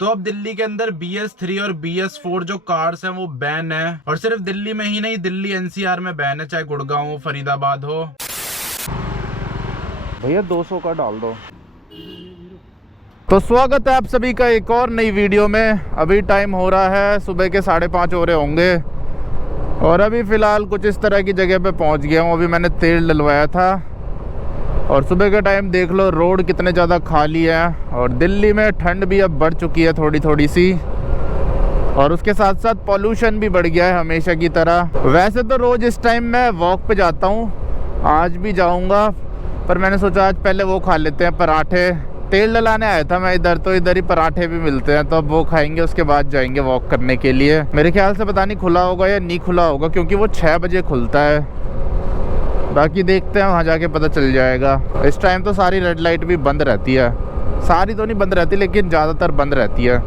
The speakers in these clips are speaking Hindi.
तो अब दिल्ली के अंदर BS3 और BS4 जो कार्स हैं वो बैन है, और सिर्फ दिल्ली में ही नहीं, दिल्ली NCR में बैन है, चाहे गुड़गांव हो, फरीदाबाद हो। भैया 200 का डाल दो। तो स्वागत है आप सभी का एक और नई वीडियो में। अभी टाइम हो रहा है सुबह के 5:30 हो रहे होंगे, और अभी फ़िलहाल कुछ इस तरह की जगह पे पहुंच गया हूं। अभी मैंने तेल डलवाया था, और सुबह का टाइम देख लो रोड कितने ज़्यादा खाली है, और दिल्ली में ठंड भी अब बढ़ चुकी है थोड़ी थोड़ी सी, और उसके साथ साथ पॉल्यूशन भी बढ़ गया है हमेशा की तरह। वैसे तो रोज़ इस टाइम मैं वॉक पे जाता हूँ, आज भी जाऊँगा, पर मैंने सोचा आज पहले वो खा लेते हैं पराठे। तेल डलाने आया था मैं इधर, तो इधर ही पराठे भी मिलते हैं, तो अब वो खाएंगे, उसके बाद जाएंगे वॉक करने के लिए। मेरे ख्याल से पता नहीं खुला होगा या नहीं खुला होगा, क्योंकि वो 6 बजे खुलता है। बाकी देखते हैं, वहाँ जाके पता चल जाएगा। इस टाइम तो सारी रेड लाइट भी बंद रहती है, सारी तो नहीं बंद रहती लेकिन ज़्यादातर बंद रहती है।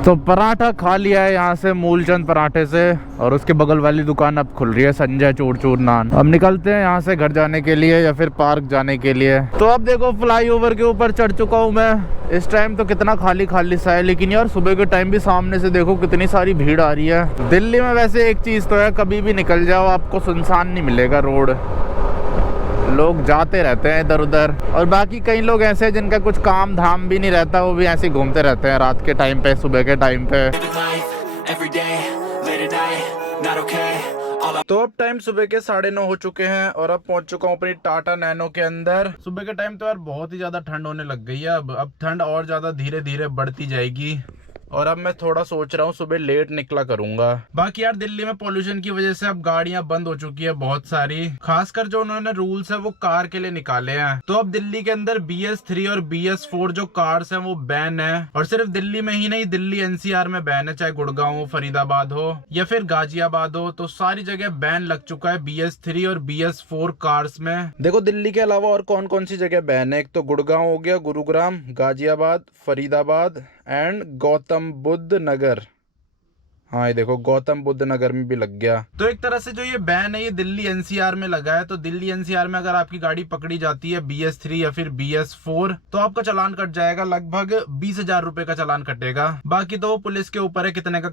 तो पराठा खा लिया है यहाँ से मूलचंद पराठे से, और उसके बगल वाली दुकान अब खुल रही है संजय चूर चूर नान। अब निकलते हैं यहाँ से घर जाने के लिए या फिर पार्क जाने के लिए। तो अब देखो फ्लाईओवर के ऊपर चढ़ चुका हूँ मैं। इस टाइम तो कितना खाली खाली सा है, लेकिन यार सुबह के टाइम भी सामने से देखो कितनी सारी भीड़ आ रही है। दिल्ली में वैसे एक चीज़ तो है, कभी भी निकल जाओ आपको सुनसान नहीं मिलेगा रोड, लोग जाते रहते हैं इधर उधर। और बाकी कई लोग ऐसे हैं जिनका कुछ काम धाम भी नहीं रहता, वो भी ऐसे ही घूमते रहते हैं रात के टाइम पे, सुबह के टाइम पे। तो अब टाइम सुबह के 9:30 हो चुके हैं, और अब पहुंच चुका हूं अपनी टाटा नैनो के अंदर। सुबह के टाइम तो यार बहुत ही ज्यादा ठंड होने लग गई है। अब ठंड और ज्यादा धीरे धीरे बढ़ती जाएगी, और अब मैं थोड़ा सोच रहा हूँ सुबह लेट निकला करूंगा। बाकी यार दिल्ली में पोल्यूशन की वजह से अब गाड़ियां बंद हो चुकी है बहुत सारी, खासकर जो उन्होंने रूल्स है वो कार के लिए निकाले हैं। तो अब दिल्ली के अंदर BS3 और BS4 जो कार्स हैं वो बैन है, और सिर्फ दिल्ली में ही नहीं, दिल्ली NCR में बैन है, चाहे गुड़गांव हो, फरीदाबाद हो या फिर गाजियाबाद हो, तो सारी जगह बैन लग चुका है BS3 और BS4 कार्स में। देखो दिल्ली के अलावा और कौन कौन सी जगह बैन है। एक तो गुड़गांव हो गया, गुरुग्राम, गाजियाबाद, फरीदाबाद एंड गौतम बुद्ध नगर। हाँ ये देखो गौतम बुद्ध नगर में भी लग गया। तो एक तरह से जो ये बैन है ये दिल्ली NCR में लगा है। तो दिल्ली NCR में अगर आपकी गाड़ी पकड़ी जाती है BS3 या फिर BS4, तो आपका चालान कट जाएगा, लगभग 20,000 रुपए का चालान कटेगा। बाकी तो वो पुलिस के ऊपर है कितने का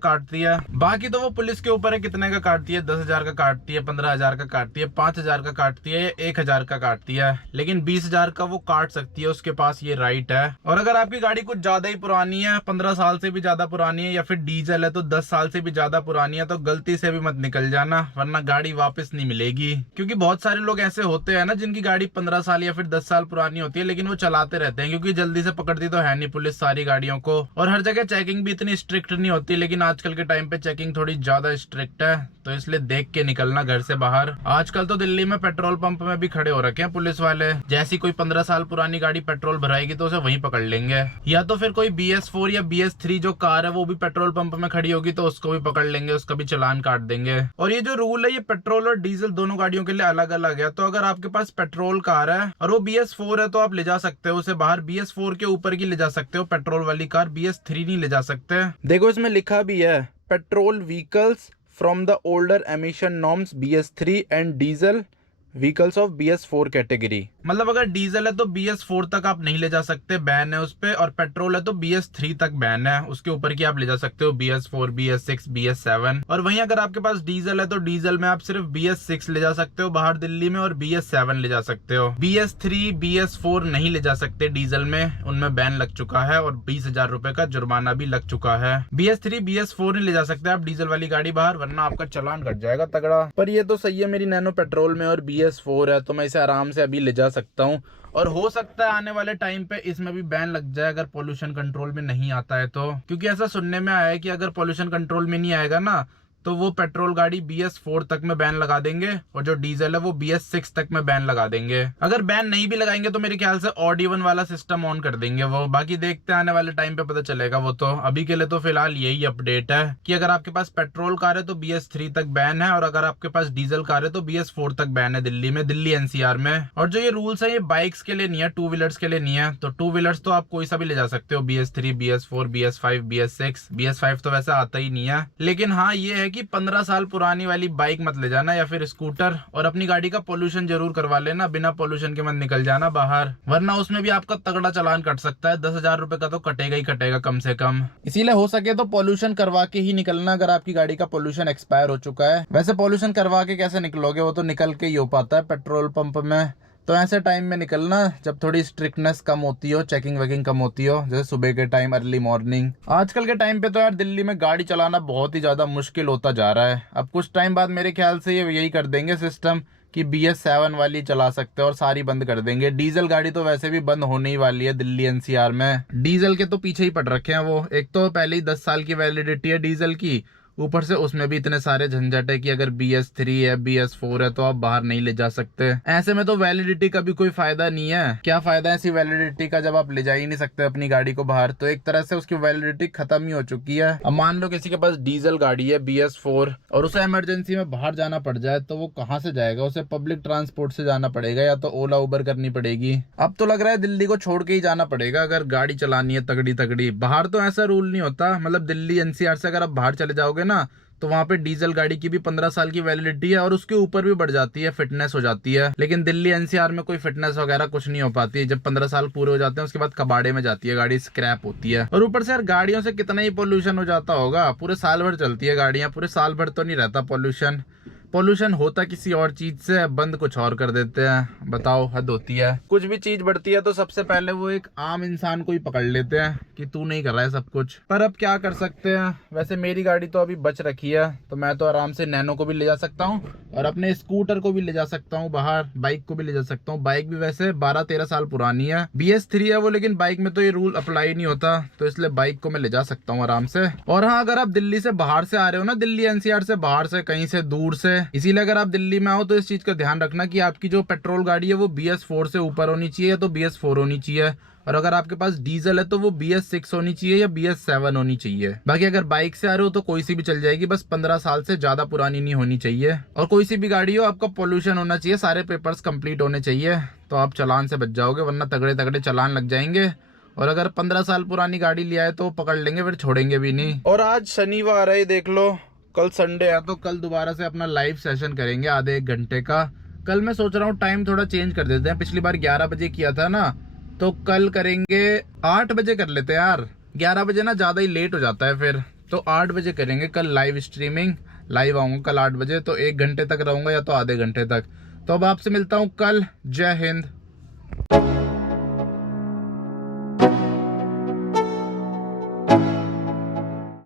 काटती है, 10,000 का काटती है, 15,000 का काटती है, 5,000 का काटती है, 1,000 का काटती है, लेकिन 20,000 का वो काट सकती है, उसके पास ये राइट है। और अगर आपकी गाड़ी कुछ ज्यादा ही पुरानी है, 15 साल से भी ज्यादा पुरानी है, या फिर डीजल है तो 10 साल से भी ज्यादा पुरानी है, तो गलती से भी मत निकल जाना, वरना गाड़ी वापस नहीं मिलेगी। क्योंकि बहुत सारे लोग ऐसे होते हैं ना जिनकी गाड़ी 15 साल या फिर 10 साल पुरानी होती है, लेकिन वो चलाते रहते हैं, क्योंकि जल्दी से पकड़ती तो है नहीं पुलिस सारी गाड़ियों को। और हर जगह चेकिंग भी इतनी स्ट्रिक्ट नहीं होती, लेकिन आजकल के टाइम पे चेकिंग थोड़ी ज्यादा स्ट्रिक्ट है, तो इसलिए देख के निकलना घर से बाहर। आजकल तो दिल्ली में पेट्रोल पंप में भी खड़े हो रखे हैं पुलिस वाले, जैसी कोई 15 साल पुरानी गाड़ी पेट्रोल भराएगी तो उसे वहीं पकड़ लेंगे, या तो फिर कोई BS4 या BS3 जो कार है वो भी पेट्रोल पंप में खड़ी होगी तो उसको भी पकड़ लेंगे, उसका भी चालान काट देंगे। और ये जो रूल है ये पेट्रोल और डीजल दोनों गाड़ियों के लिए अलग अलग है। तो अगर आपके पास पेट्रोल कार है और वो BS4 है तो आप ले जा सकते हो उसे बाहर, BS4 के ऊपर की ले जा सकते हो पेट्रोल वाली कार, BS3 नहीं ले जा सकते। देखो इसमें लिखा भी है, petrol vehicles from the older emission norms BS3 and diesel vehicles of BS4 category. मतलब अगर डीजल है तो BS4 तक आप नहीं ले जा सकते, बैन है उस पे, और पेट्रोल है तो BS3 तक बैन है, उसके ऊपर की आप ले जा सकते हो BS4, BS6, BS7। और वहीं अगर आपके पास डीजल है तो डीजल में आप सिर्फ BS6 ले जा सकते हो बाहर दिल्ली में, और BS7 ले जा सकते हो। BS3, BS4 नहीं ले जा सकते डीजल में, उनमें बैन लग चुका है और 20,000 रुपए का जुर्माना भी लग चुका है। BS3, BS4 नहीं ले जा सकते आप डीजल वाली गाड़ी बाहर, वरना आपका चालान कट जाएगा तगड़ा। पर ये तो सही है, मेरी नैनो पेट्रोल में और BS4 है, तो मैं इसे आराम से अभी ले जा सकता हूँ। और हो सकता है आने वाले टाइम पे इसमें भी बैन लग जाए अगर पोल्यूशन कंट्रोल में नहीं आता है तो, क्योंकि ऐसा सुनने में आया है कि अगर पोल्यूशन कंट्रोल में नहीं आएगा ना तो वो पेट्रोल गाड़ी BS4 तक में बैन लगा देंगे, और जो डीजल है वो BS6 तक में बैन लगा देंगे। अगर बैन नहीं भी लगाएंगे तो मेरे ख्याल से ऑड इवन वाला सिस्टम ऑन कर देंगे वो, बाकी देखते हैं आने वाले टाइम पे पता चलेगा वो। तो अभी के लिए तो फिलहाल यही अपडेट है कि अगर आपके पास पेट्रोल कार है तो BS3 तक बैन है, और अगर आपके पास डीजल कार है तो BS4 तक बैन है दिल्ली में, दिल्ली NCR में। और जो ये रूल्स है ये बाइक्स के लिए नहीं है, 2 व्हीलर्स के लिए नहीं है। तो 2 व्हीलर्स तो आप कोई सा भी ले जा सकते हो, BS3, BS4, BS5, BS6। BS5 तो वैसे आता ही नहीं है, लेकिन हाँ ये है कि 15 साल पुरानी वाली बाइक मत ले जाना या फिर स्कूटर, और अपनी गाड़ी का पोल्यूशन जरूर करवा लेना, बिना पोल्यूशन के मत निकल जाना बाहर, वरना उसमें भी आपका तगड़ा चालान कट सकता है। 10,000 रुपए का तो कटेगा ही कटेगा कम से कम। इसीलिए हो सके तो पोल्यूशन करवा के ही निकलना अगर आपकी गाड़ी का पोल्यूशन एक्सपायर हो चुका है। वैसे पोल्यूशन करवा के कैसे निकलोगे, वो तो निकल के ही हो पाता है पेट्रोल पंप में। तो ऐसे टाइम में निकलना जब थोड़ी स्ट्रिक्टनेस कम होती हो, चेकिंग वेकिंग कम होती हो, जैसे सुबह के टाइम, अर्ली मॉर्निंग। आजकल के टाइम पे तो यार दिल्ली में गाड़ी चलाना बहुत ही ज़्यादा मुश्किल होता जा रहा है। अब कुछ टाइम बाद मेरे ख्याल से ये यही कर देंगे सिस्टम कि BS7 वाली चला सकते हैं और सारी बंद कर देंगे। डीजल गाड़ी तो वैसे भी बंद होने ही वाली है दिल्ली NCR में। डीजल के तो पीछे ही पड़ रखे हैं वो। एक तो पहले ही 10 साल की वैलिडिटी है डीजल की, ऊपर से उसमें भी इतने सारे झंझट है कि अगर BS3 है, BS4 है तो आप बाहर नहीं ले जा सकते। ऐसे में तो वैलिडिटी का भी कोई फायदा नहीं है। क्या फायदा है ऐसी वैलिडिटी का जब आप ले जा ही नहीं सकते अपनी गाड़ी को बाहर। तो एक तरह से उसकी वैलिडिटी खत्म ही हो चुकी है। अब मान लो किसी के पास डीजल गाड़ी है BS4 और उसे इमरजेंसी में बाहर जाना पड़ जाए तो वो कहाँ से जाएगा? उसे पब्लिक ट्रांसपोर्ट से जाना पड़ेगा या तो ओला उबर करनी पड़ेगी। अब तो लग रहा है दिल्ली को छोड़ के ही जाना पड़ेगा अगर गाड़ी चलानी है तगड़ी तगड़ी। बाहर तो ऐसा रूल नहीं होता, मतलब दिल्ली NCR से अगर आप बाहर चले जाओगे ना तो वहाँ पे डीजल गाड़ी की भी 15 साल की वैलिडिटी है और उसके ऊपर भी बढ़ जाती है, फिटनेस हो जाती है। लेकिन दिल्ली NCR में कोई फिटनेस वगैरह कुछ नहीं हो पाती। जब 15 साल पूरे हो जाते हैं उसके बाद कबाड़े में जाती है गाड़ी, स्क्रैप होती है। और ऊपर से यार गाड़ियों से कितना ही पोल्यूशन हो जाता होगा। पूरे साल भर चलती है गाड़ियां, पूरे साल भर तो नहीं रहता पोल्यूशन। पोल्यूशन होता किसी और चीज से, बंद कुछ और कर देते हैं। बताओ, हद होती है। कुछ भी चीज बढ़ती है तो सबसे पहले वो एक आम इंसान को ही पकड़ लेते हैं कि तू नहीं कर रहा है सब कुछ। पर अब क्या कर सकते हैं। वैसे मेरी गाड़ी तो अभी बच रखी है तो मैं तो आराम से नैनो को भी ले जा सकता हूँ और अपने स्कूटर को भी ले जा सकता हूँ बाहर, बाइक को भी ले जा सकता हूँ। बाइक भी वैसे 12-13 साल पुरानी है, BS3 है वो, लेकिन बाइक में तो ये रूल अप्लाई नहीं होता, तो इसलिए बाइक को मैं ले जा सकता हूँ आराम से। और हाँ, अगर आप दिल्ली से बाहर से आ रहे हो ना, दिल्ली NCR से बाहर से, कहीं से दूर से, इसीलिए अगर आप दिल्ली में आओ तो इस चीज का ध्यान रखना कि आपकी जो पेट्रोल गाड़ी है वो BS4 से ऊपर होनी चाहिए या तो BS4 होनी चाहिए। और अगर आपके पास डीजल है तो वो BS6 होनी चाहिए या BS7 होनी चाहिए। बाकी अगर बाइक से आ रहे हो तो कोई सी भी चल जाएगी, बस 15 साल से ज्यादा पुरानी नहीं होनी चाहिए। और कोई सी भी गाड़ी हो, आपका पोल्यूशन होना चाहिए, सारे पेपर्स कंप्लीट होने चाहिए, तो आप चालान से बच जाओगे, वरना तगड़े तगड़े चालान लग जाएंगे। और अगर 15 साल पुरानी गाड़ी लिया है तो पकड़ लेंगे, फिर छोड़ेंगे भी नहीं। और आज शनिवार है, देख लो, कल संडे है तो कल दोबारा से अपना लाइव सेशन करेंगे आधे 1 घंटे का। कल मैं सोच रहा हूँ टाइम थोड़ा चेंज कर देते हैं। पिछली बार 11 बजे किया था ना, तो कल करेंगे 8 बजे कर लेते हैं यार। 11 बजे ना ज़्यादा ही लेट हो जाता है फिर, तो 8 बजे करेंगे कल लाइव स्ट्रीमिंग। लाइव आऊँगा कल 8 बजे, तो 1 घंटे तक रहूँगा या तो आधे घंटे तक। तो अब आपसे मिलता हूँ कल। जय हिंद।